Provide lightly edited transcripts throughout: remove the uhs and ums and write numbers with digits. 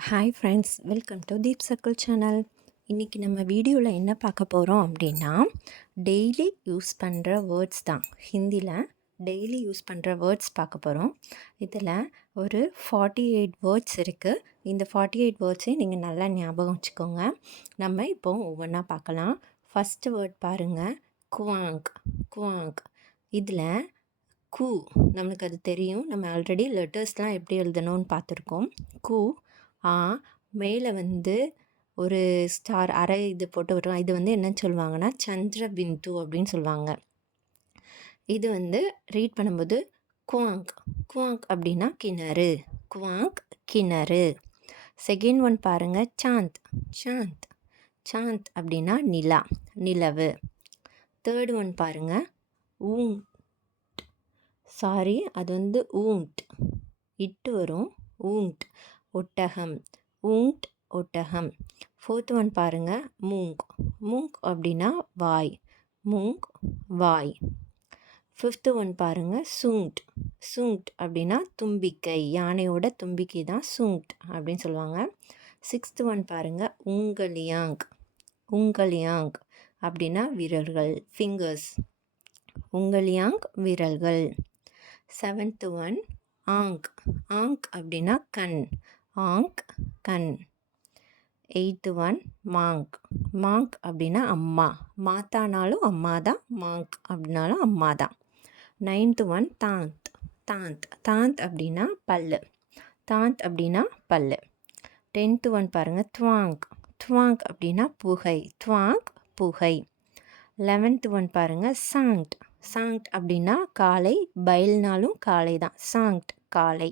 Hi friends, welcome to Deep circle channel. இன்றைக்கி நம்ம வீடியோவில் என்ன பார்க்க போகிறோம் அப்படின்னா, டெய்லி யூஸ் பண்ணுற வேர்ட்ஸ் தான். ஹிந்தியில் டெய்லி யூஸ் பண்ணுற வேர்ட்ஸ் பார்க்க போகிறோம். இதில் ஒரு 48 வேர்ட்ஸ் இருக்குது. இந்த 48 வேர்ட்ஸையும் நீங்கள் நல்லா ஞாபகம் வச்சுக்கோங்க. நம்ம இப்போ ஒவ்வொன்றா பார்க்கலாம். ஃபஸ்ட்டு வேர்ட் பாருங்கள், குவாங்க். குவாங்க் இதில் கு நம்மளுக்கு அது தெரியும். நம்ம ஆல்ரெடி லெட்டர்ஸ்லாம் எப்படி எழுதணும்னு பார்த்துருக்கோம். கு ஆ மேலே வந்து ஒரு ஸ்டார் அரை இது போட்டு வரும். இது வந்து என்னன்னு சொல்லுவாங்கன்னா சந்திர பிந்து அப்படின்னு சொல்லுவாங்க. இது வந்து ரீட் பண்ணும்போது குவாங்க். குவாங்க் அப்படின்னா கிணறு. குவாங்க் கிணறு. செகண்ட் ஒன் பாருங்கள், சாந்த். சாந்த் சாந்த் அப்படின்னா நிலா, நிலவு. தேர்ட் ஒன் பாருங்கள், ஊங். சாரி, அது வந்து ஊண்ட், இட்டு வரும். ஊண்ட் ஒட்டகம். ஊண்ட் ஒட்டகம். ஃபோர்த் ஒன் பாருங்கள், மூங்க். மூங்க் அப்படின்னா வாய். மூங்க் வாய். ஃபிஃப்த்து ஒன் பாருங்கள், சூண்ட். சூண்ட் அப்படின்னா தும்பிக்கை. யானையோட தும்பிக்கை தான் சூண்ட் அப்படின்னு சொல்லுவாங்க. சிக்ஸ்த்து ஒன் பாருங்கள், உங்கலியாங்க். உங்கலியாங்க் அப்படின்னா விரல்கள், ஃபிங்கர்ஸ். உங்கலியாங்க் விரல்கள். Seventh one ஆங்க். ஆங்க் அப்படின்னா கண். ஆங்க் கண். Eighth one Monk. மாங்க் அப்படின்னா அம்மா. மாத்தானாலும் அம்மா தான், மாங்க் அப்படின்னாலும் அம்மா தான். Ninth one தாந்த். தாந்த். தாந்த் அப்படின்னா பல்லு. தாந்த் அப்படின்னா பல்லு. டென்த்து ஒன் பாருங்கள், துவாங்க். துவாங்க் அப்படின்னா புகை. துவாங்க் புகை. 11th ஒன் பாருங்கள், சாங்க்ட். சாங்க்ட் அப்படின்னா காலை. பைல்னாலும் காலை தான். சாங்க்ட் காலை.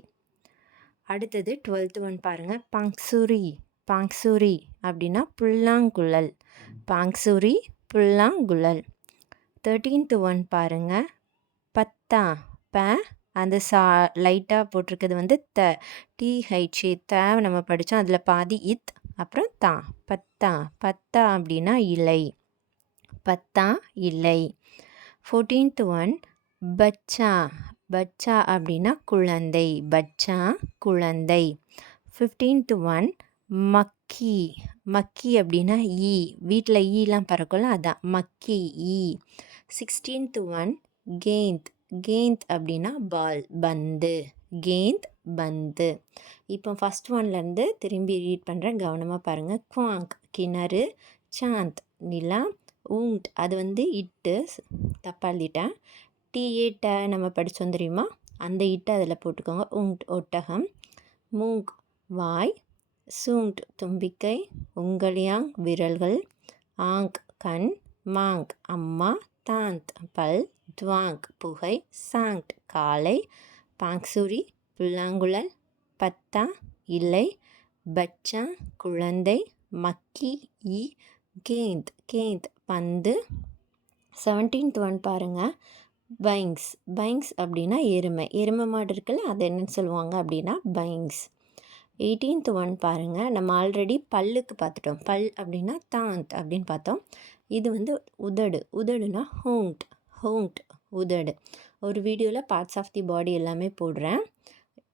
அடுத்தது 12th ஒன் பாருங்கள், பாங்சுரி. பாங்சுரி அப்படின்னா புல்லாங்குழல். பாங்சுரி புல்லாங்குழல். 13th ஒன் பாருங்கள், பத்தா. ப அந்த லைட்டாக போட்டிருக்கிறது வந்து த. டிஹெச்ஏ த நம்ம படித்தோம். அதில் பாதி இத், அப்புறம் தா. பத்தா. பத்தா அப்படின்னா இலை. பத்தா இலை. 14th ஒன் பச்சா. பச்சா அப்படின்னா குழந்தை. பச்சா குழந்தை. 15th ஒன் மக்கி. மக்கி அப்படின்னா ஈ. வீட்டில் ஈலாம் பறக்கும்ல, அதான் மக்கி, ஈ. 16th one கேந்த். கேந்த் அப்படின்னா பால், பந்து. கேந்த் பந்து. இப்போ ஃபஸ்ட் ஒன்லேருந்து திரும்பி ரீட் பண்ணுறேன், கவனமாக பாருங்கள். குவாங்க் கிணறு. சாந்த் நிலா. ஊண்ட் அது வந்து இட்டு, தப்பாக எழுதிட்டேன். டிஏ ட நம்ம படித்தோம் தெரியுமா, அந்த இட்டு அதில் போட்டுக்கோங்க. ஊண்ட் ஒட்டகம். மூங்க் வாய். சூண்ட் தும்பிக்கை. உங்கலியாங் விரல்கள். ஆங்க் கண். மாங்க் அம்மா. தாந்த் பல். துவாங்க் புகை. சாங்க்ட் காலை. பாங்சுரி புல்லாங்குழல். பத்தா இலை. பச்சா குழந்தை. மக்கி ஈ. கேந்த் கேந்த் பந்து. 17th ஒன் பாருங்கள், பைங்ஸ். பைங்ஸ் அப்படின்னா எருமை. எருமை மாடு இருக்குல்ல, அது என்னன்னு சொல்லுவாங்க அப்படின்னா பைங்ஸ். 18th ஒன் பாருங்கள், நம்ம ஆல்ரெடி பல்லுக்கு பார்த்துட்டோம். பல் அப்படின்னா தாந்த் அப்படின்னு பார்த்தோம். இது வந்து உதடு. உதடுனா ஹோங்ட். ஹோங்ட் உதடு. ஒரு வீடியோவில் பார்ட்ஸ் ஆஃப் தி பாடி எல்லாமே போடுறேன்.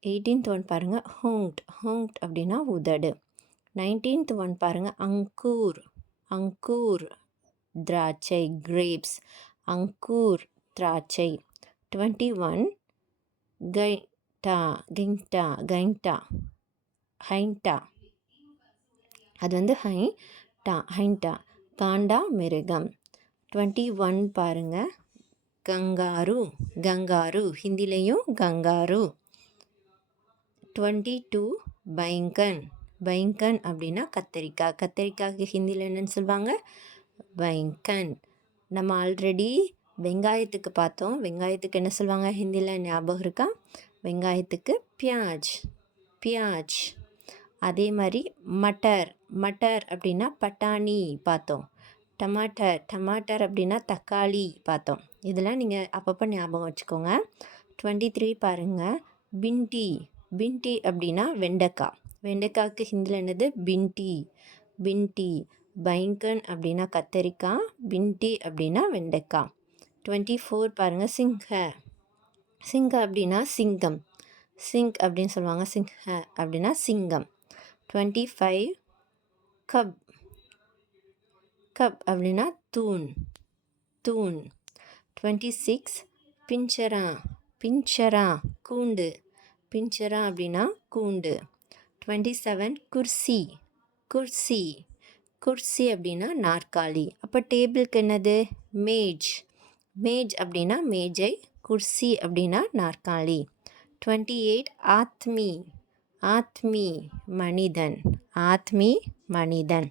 18th ஒன் பாருங்கள், ஹோங்ட். ஹோங்ட் அப்படின்னா உதடு. 19th ஒன் பாருங்கள், அங்கூர். அங்கூர் திராட்சை, கிரேப்ஸ். அங்கூர் திராட்சை. 21 கைட்டா. கிங்டா. கைண்டா. ஹைண்டா அது வந்து ஹைண்டா. ஹைண்டா காண்டா மிருகம். 21 பாருங்கள், கங்காரு. கங்காரு ஹிந்திலையும் கங்காரு. 22 பைங்கன். பைங்கன் அப்படின்னா கத்தரிக்காய். கத்தரிக்காய்க்கு ஹிந்தியில் என்னன்னு சொல்லுவாங்க, பைங்கன். நம்ம ஆல்ரெடி வெங்காயத்துக்கு பார்த்தோம். வெங்காயத்துக்கு என்ன சொல்லுவாங்க ஹிந்தியில், ஞாபகம் இருக்கா? வெங்காயத்துக்கு பியாஜ். பியாஜ். அதே மாதிரி மட்டர். மட்டர் அப்படின்னா பட்டாணி பார்த்தோம். டமாட்டர். டமாட்டர் அப்படின்னா தக்காளி பார்த்தோம். இதெல்லாம் நீங்கள் அப்பப்போ ஞாபகம் வச்சுக்கோங்க. 23 பாருங்கள், பிண்டி. பிண்டி அப்படின்னா வெண்டைக்காய். வெண்டைக்காய்க்கு ஹிந்தியில் என்னது, பிண்டி. பிண்டி. பைங்கன் அப்படின்னா கத்தரிக்காய். பிண்டி அப்படின்னா வெண்டைக்காய். 24 பாருங்கள், சிங்க. சிங்க அப்படின்னா சிங்கம். சிங்க் அப்படின்னு சொல்லுவாங்க. சிங்க அப்படின்னா சிங்கம். 25 கப். கப் அப்படின்னா தூண். தூண். 26 பிஞ்சரா. பிஞ்சரா கூண்டு. பிஞ்சரா அப்படின்னா கூண்டு. 27 குர்சி. குர்சி. குர்சி அப்படின்னா நாற்காலி. அப்போ டேபிளுக்கு என்னது? மேஜ். மேஜ் அப்படின்னா மேஜை. குர்சி அப்படின்னா நாற்காலி. 28 ஆத்மி. ஆத்மி மனிதன். ஆத்மி மனிதன்.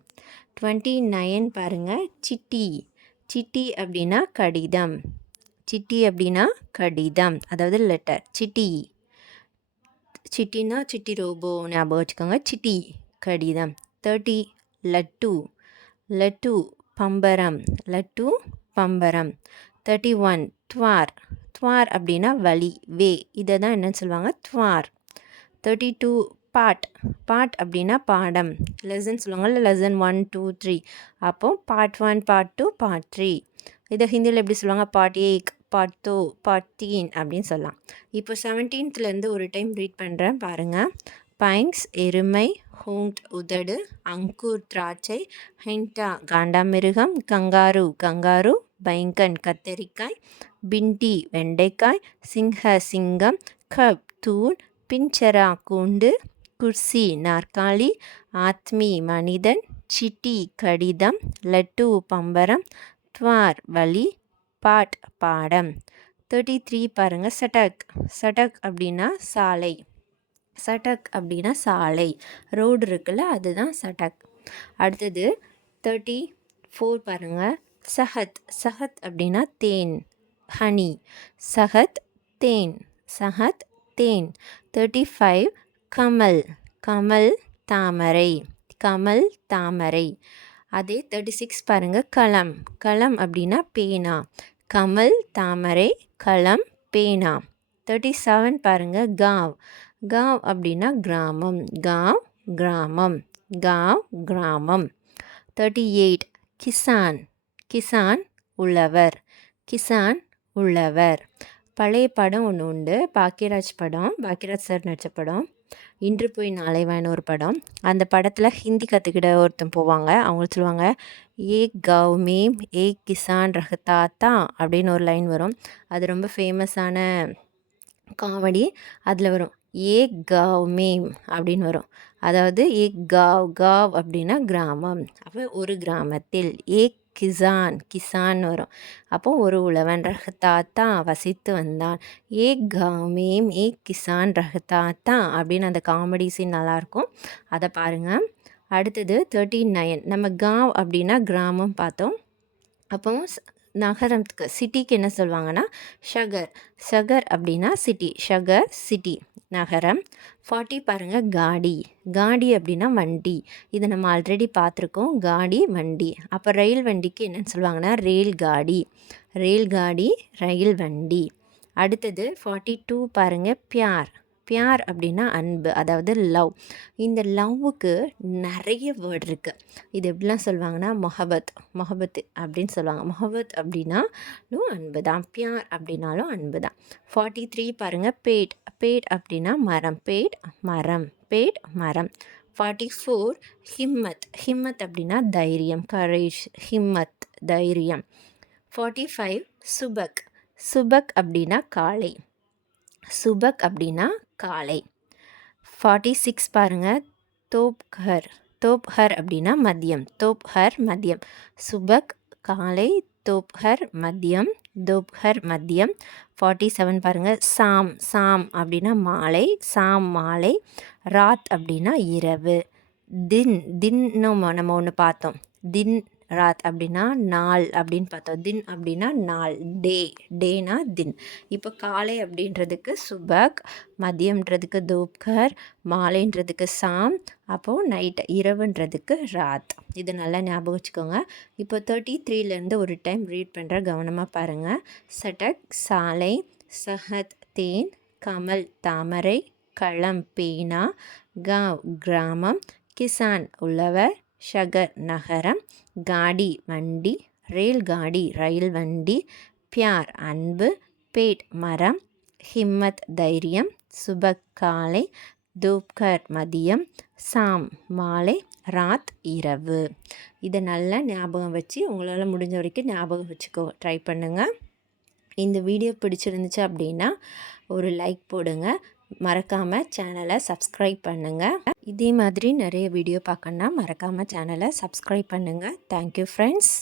29 பாருங்க சிட்டி. சிட்டி அப்படின்னா கடிதம். சிட்டி அப்படின்னா கடிதம், அதாவது லெட்டர். சிட்டி. சிட்டினா சிட்டி ரோபோ ஞாபகம் வச்சுக்கோங்க. சிட்டி கடிதம். 30 லட்டு. லட்டு பம்பரம். லட்டு பம்பரம். 31 துவார். துவார் அப்படின்னா வழி, வே. இதை தான் என்னன்னு சொல்லுவாங்க? துவார். 32 பாட். பாட் அப்படின்னா பாடம். லெசன் சொல்லுவாங்கள்ல, லெசன் 1 2 3. அப்போது பார்ட் 1 பார்ட் 2 பார்ட் 3. இதை ஹிந்தியில் எப்படி சொல்லுவாங்க? பார்ட் 8 பார்ட் 2 பார்ட் 3 அப்படின்னு சொல்லலாம். இப்போ 17th ஒரு டைம் ரீட் பண்ணுறேன் பாருங்கள். பைங்ஸ் எருமை. ஹூங்ட் உதடு. அங்கூர் திராட்சை. ஹென்டா காண்டாமிருகம். Kangaroo kangaroo. பைங்கன் கத்தரிக்காய். பிண்டி வெண்டைக்காய். சிங்க சிங்கம். கப் தூண். பிஞ்சரா கூண்டு. குர்சி நாற்காலி. ஆத்மி மனிதன். சிட்டி கடிதம். லட்டு பம்பரம். துவார் வழி. பாட் பாடம். 33 பாருங்கள் சடக். சடக் அப்படின்னா சாலை. சடக் அப்படின்னா சாலை, ரோடு இருக்குல்ல, அதுதான் சடக். அடுத்தது 34 பாருங்கள் சஹத். சஹத் அப்படின்னா தேன், ஹனி. சஹத் தேன். சஹத் தேன். 35 கமல். கமல் தாமரை. கமல் தாமரை. அதே 36 பாருங்கள் களம். களம் அப்படின்னா பேனா. கமல் தாமரை. களம் பேனா. 37 பாருங்கள் காவ். காவ் அப்படின்னா கிராமம். காவ் கிராமம். காவ் கிராமம். 38 கிசான். கிசான் உழவர். கிசான் உழவர். பழைய படம் ஒன்று உண்டு, பாக்கியராஜ் படம். பாக்கியராஜ் சார் நடித்த படம். இன்று போய் நாளை வான்னு ஒரு படம். அந்த படத்தில் ஹிந்தி கற்றுக்கிட்ட ஒருத்தன் போவாங்க. அவங்க சொல்லுவாங்க, ஏக் கவ் மேம் ஏக் கிசான் ரஹ்தாத்தா அப்படின்னு ஒரு லைன் வரும். அது ரொம்ப ஃபேமஸான காமெடி. அதில் வரும் ஏக் கவ் மேம் அப்படின்னு வரும். அதாவது ஏக் காவ். காவ் அப்படின்னா கிராமம். அப்போ ஒரு கிராமத்தில். ஏக் கிசான். கிசான் வரும். அப்போது ஒரு உழவன். ரஹ்தாத்தா வசித்து வந்தான். ஏக் காவ் மேம் ஏக் கிசான் ரஹ்தாத்தா அப்படின்னு அந்த காமெடி சீன் நல்லாயிருக்கும். அதை பாருங்கள். அடுத்தது 39 நம்ம காவ் அப்படின்னா கிராமம் பார்த்தோம். அப்போ நகரத்துக்கு சிட்டிக்கு என்ன சொல்லுவாங்கன்னா ஷகர். ஷகர் அப்படின்னா சிட்டி. ஷகர் சிட்டி நகரம். 40 பாருங்கள் காடி. காடி அப்படின்னா வண்டி. இதை நம்ம ஆல்ரெடி பார்த்துருக்கோம். காடி வண்டி. அப்போ ரயில் வண்டிக்கு என்னென்னு சொல்லுவாங்கன்னா ரயில் காடி. ரயில் காடி ரயில் வண்டி. அடுத்தது 42 பாருங்கள் பியார். பியார் அப்படின்னா அன்பு, அதாவது லவ். இந்த லவ்வுக்கு நிறைய வேர்டு இருக்குது. இது எப்படிலாம் சொல்லுவாங்கன்னா மொஹபத். மொஹபத் அப்படின்னு சொல்லுவாங்க. மொஹபத் அப்படின்னாலும் அன்பு தான். பியார் அப்படின்னாலும் அன்பு தான். 43 பாருங்கள் பேட். பேட் அப்படின்னா மரம். பேட் மரம். பேட் மரம். 44 ஹிம்மத். ஹிம்மத் அப்படின்னா தைரியம், கரேஜ். ஹிம்மத் தைரியம். 45 சுபக். சுபக் அப்படின்னா காலை. சுபக் அப்படின்னா காலை. 46 பாருங்கள் தோப்கர். தோப்கர் அப்படின்னா மதியம். தோப்கர் மதியம். சுபக் காலை. தோப்கர் மதியம். தோப்கர் மதியம். 47 பாருங்கள் சாம். சாம் அப்படின்னா மாலை. சாம் மாலை. ராத் அப்படின்னா இரவு. தின். தின்னு நம்ம ஒன்று பார்த்தோம். தின் ராத் அப்படின்னா நாள் அப்படின்னு பார்த்தோம். தின் அப்படின்னா நாள், டே. டேனா தின். இப்போ காலை அப்படின்றதுக்கு சுபக், மதியம்ன்றதுக்கு தோப்கர், மாலைன்றதுக்கு சாம், அப்போது நைட் இரவுன்றதுக்கு ராத். இது நல்லா ஞாபகம் வச்சுக்கோங்க. இப்போ 33 ஒரு டைம் ரீட் பண்ணுற, கவனமாக பாருங்கள். சடக் சாலை. சஹத் தேன். கமல் தாமரை. களம் பேனா. காவ் கிராமம். கிசான் உழவர். ஷகர் நகரம். காடி வண்டி. ரயில் காடி ரயில் வண்டி. பியார் அன்பு. பேட் மரம். ஹிம்மத் தைரியம். சுபக் காலை. தோப்கர் மதியம், சாம் மாலை, ராத் இரவு. இதை நல்லா ஞாபகம் வச்சு உங்களால் முடிஞ்ச வரைக்கும் ஞாபகம் வச்சுக்கோ ட்ரை பண்ணுங்கள். இந்த வீடியோ பிடிச்சிருந்துச்சு அப்படின்னா ஒரு லைக் போடுங்க. மறக்காமல் சேனலை சப்ஸ்கிரைப் பண்ணுங்கள். இதே மாதிரி நிறைய வீடியோ பார்க்கணுன்னா மறக்காமல் சேனலை சப்ஸ்கிரைப் பண்ணுங்கள். Thank you friends.